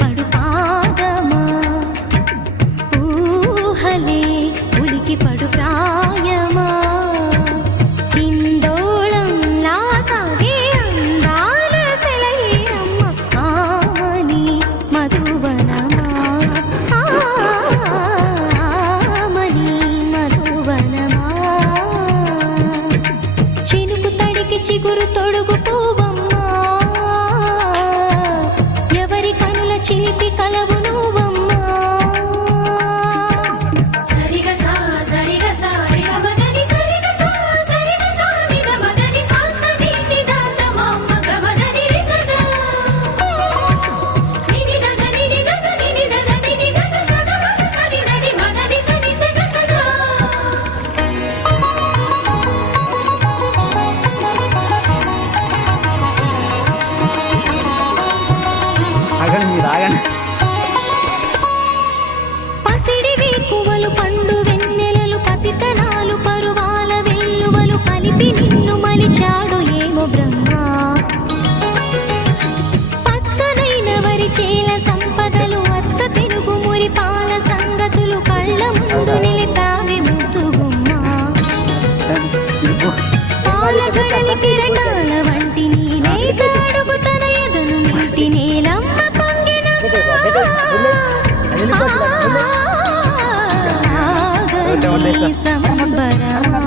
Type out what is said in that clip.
పడు పాదమా ఊహలే ఉలికి పడు ప్రాయమా కిందోళంలా సాగే అందాల సెలయేరమ్మ ఆమని మధువనమా ఆమని మధువనమా చినుకు తడికి చిగురు తొడుగు పూవమ్మా ఎవరి కనుల చిలిపి కలవు నువ్వమ్మా సరిగ సా సరిగ సా రిగ మదని సరిగ సా సరిగ సా నిగ మదని సా సని నిదాత మమ్మ గమదని రిసదా నిని దగ నిని దగ నిని దగ నిని దగ సగ మగ సని దని మదని సని సగ సగా ఆగండి మీరు ఆగండి. పసిడి వేకువలు పండు వెన్నెలలు పసితనాలు పరువాల వెల్లువలు కలిపి నిన్ను మలిచాడు ఏమో బ్రహ్మ పచ్చనైన వరి చేల సంపదలు అచ్చ తెలుగు మురి పాల సంగతులు కళ్ళ ముందు నిలిపావి ముద్దుగుమ్మ పాల కడలి కిరటాల వంటి నీలేత అడుగు తన ఎదను నీటి నేలమ్మ పొంగినమ్మ ఆగని సంబరమా